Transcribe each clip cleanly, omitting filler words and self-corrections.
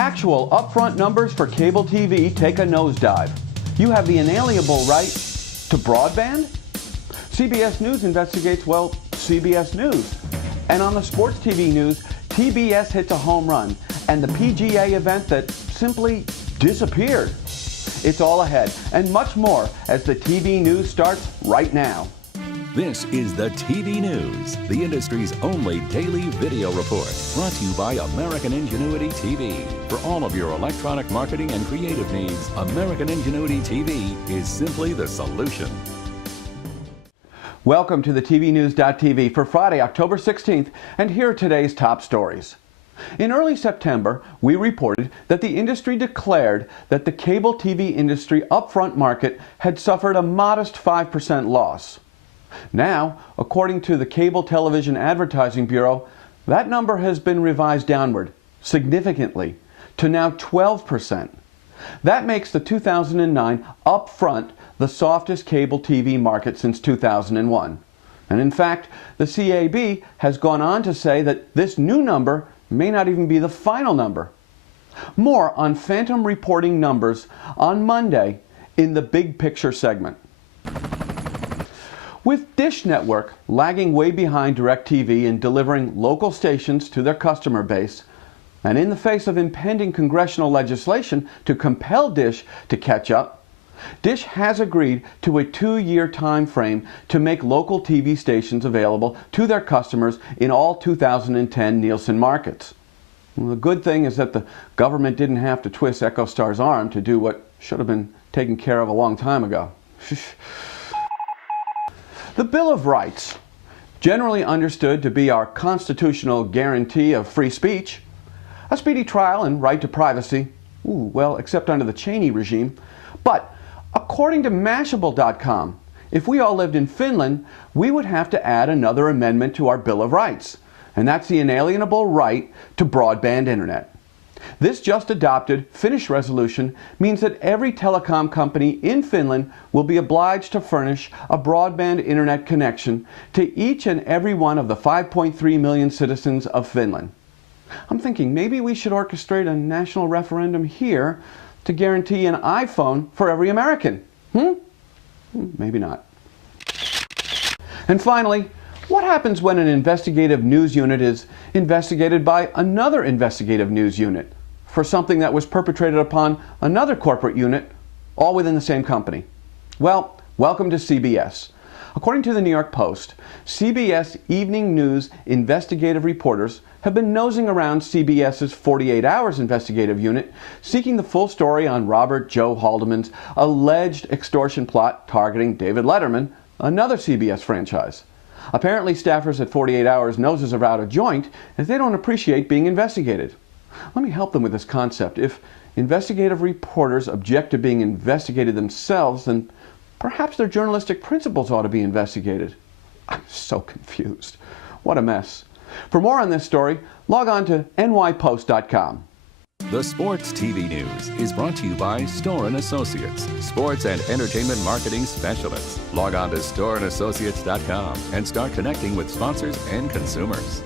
Actual upfront numbers for cable TV take a nosedive. You have the inalienable right to broadband? CBS News investigates, well, CBS News. And on the sports TV news, TBS hits a home run, and the PGA event that simply disappeared. It's all ahead, and much more as the TV news starts right now. This is the TV News, the industry's only daily video report, brought to you by American Ingenuity TV. For all of your electronic marketing and creative needs, American Ingenuity TV is simply the solution. Welcome to the TVNews.TV for Friday, October 16th, and here are today's top stories. In early September, we reported that the industry declared that the cable TV industry upfront market had suffered a modest 5% loss. Now, according to the Cable Television Advertising Bureau, that number has been revised downward significantly to now 12%. That makes the 2009 upfront the softest cable TV market since 2001. And in fact, the CAB has gone on to say that this new number may not even be the final number. More on phantom reporting numbers on Monday in the Big Picture segment. With Dish Network lagging way behind DirecTV in delivering local stations to their customer base, and in the face of impending congressional legislation to compel Dish to catch up, Dish has agreed to a 2-year time frame to make local TV stations available to their customers in all 2010 Nielsen markets. Well, the good thing is that the government didn't have to twist EchoStar's arm to do what should have been taken care of a long time ago. The Bill of Rights, generally understood to be our constitutional guarantee of free speech, a speedy trial and right to privacy, well, except under the Cheney regime. But according to Mashable.com, if we all lived in Finland, we would have to add another amendment to our Bill of Rights, and that's the inalienable right to broadband internet. This just adopted Finnish resolution means that every telecom company in Finland will be obliged to furnish a broadband internet connection to each and every one of the 5.3 million citizens of Finland. I'm thinking maybe we should orchestrate a national referendum here to guarantee an iPhone for every American. Maybe not. And finally, what happens when an investigative news unit is investigated by another investigative news unit for something that was perpetrated upon another corporate unit, all within the same company? Well, welcome to CBS. According to the New York Post, CBS Evening News investigative reporters have been nosing around CBS's 48 Hours investigative unit, seeking the full story on Robert Joe Haldeman's alleged extortion plot targeting David Letterman, another CBS franchise. Apparently, staffers at 48 Hours' noses are out of joint as they don't appreciate being investigated. Let me help them with this concept. If investigative reporters object to being investigated themselves, then perhaps their journalistic principles ought to be investigated. I'm so confused. What a mess. For more on this story, log on to nypost.com. The Sports TV News is brought to you by Store & Associates, sports and entertainment marketing specialists. Log on to storeandassociates.com and start connecting with sponsors and consumers.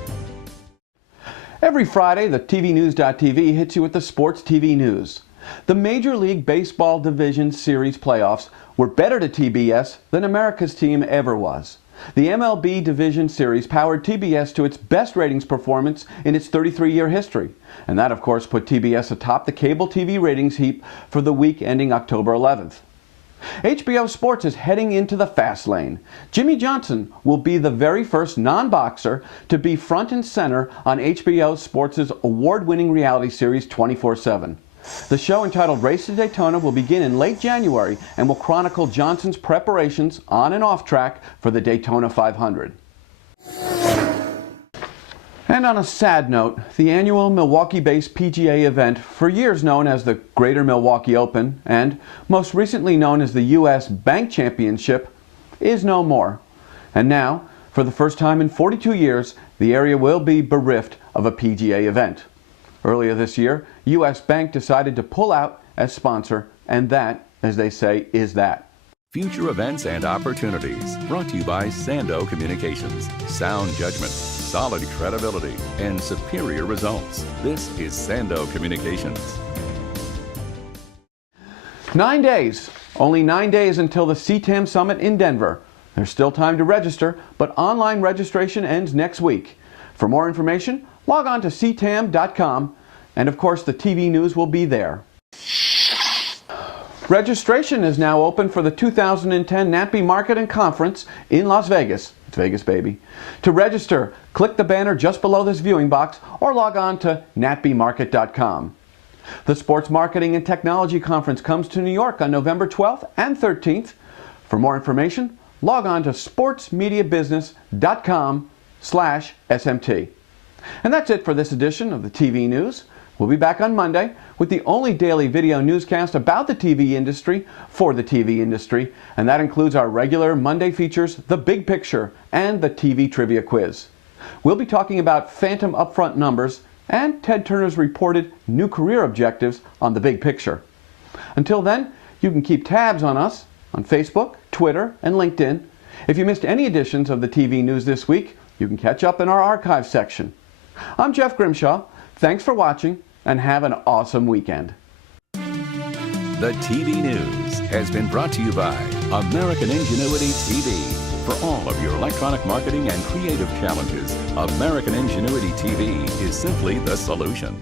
Every Friday, the TVNews.TV hits you with the Sports TV News. The Major League Baseball Division Series playoffs were better to TBS than America's team ever was. The MLB Division Series powered TBS to its best ratings performance in its 33-year history. And that, of course, put TBS atop the cable TV ratings heap for the week ending October 11th. HBO Sports is heading into the fast lane. Jimmy Johnson will be the very first non-boxer to be front and center on HBO Sports' award-winning reality series 24/7. The show, entitled Race to Daytona, will begin in late January and will chronicle Johnson's preparations on and off track for the Daytona 500. And on a sad note, the annual Milwaukee-based PGA event, for years known as the Greater Milwaukee Open and most recently known as the U.S. Bank Championship, is no more. And now, for the first time in 42 years, the area will be bereft of a PGA event. Earlier this year, U.S. Bank decided to pull out as sponsor, and that, as they say, is that. Future events and opportunities. Brought to you by Sando Communications. Sound judgment, solid credibility, and superior results. This is Sando Communications. 9 days. Only 9 days until the CTAM Summit in Denver. There's still time to register, but online registration ends next week. For more information, log on to ctam.com, and of course the TV news will be there. Registration is now open for the 2010 NATPE Market and Conference in Las Vegas. It's Vegas, baby. To register, click the banner just below this viewing box or log on to natpemarket.com. The Sports Marketing and Technology Conference comes to New York on November 12th and 13th. For more information, log on to sportsmediabusiness.com/SMT. And that's it for this edition of the TV News. We'll be back on Monday with the only daily video newscast about the TV industry for the TV industry, and that includes our regular Monday features, The Big Picture, and the TV Trivia Quiz. We'll be talking about phantom upfront numbers and Ted Turner's reported new career objectives on The Big Picture. Until then, you can keep tabs on us on Facebook, Twitter, and LinkedIn. If you missed any editions of the TV News this week, you can catch up in our archive section. I'm Jeff Grimshaw. Thanks for watching, and have an awesome weekend. The TV News has been brought to you by American Ingenuity TV. For all of your electronic marketing and creative challenges, American Ingenuity TV is simply the solution.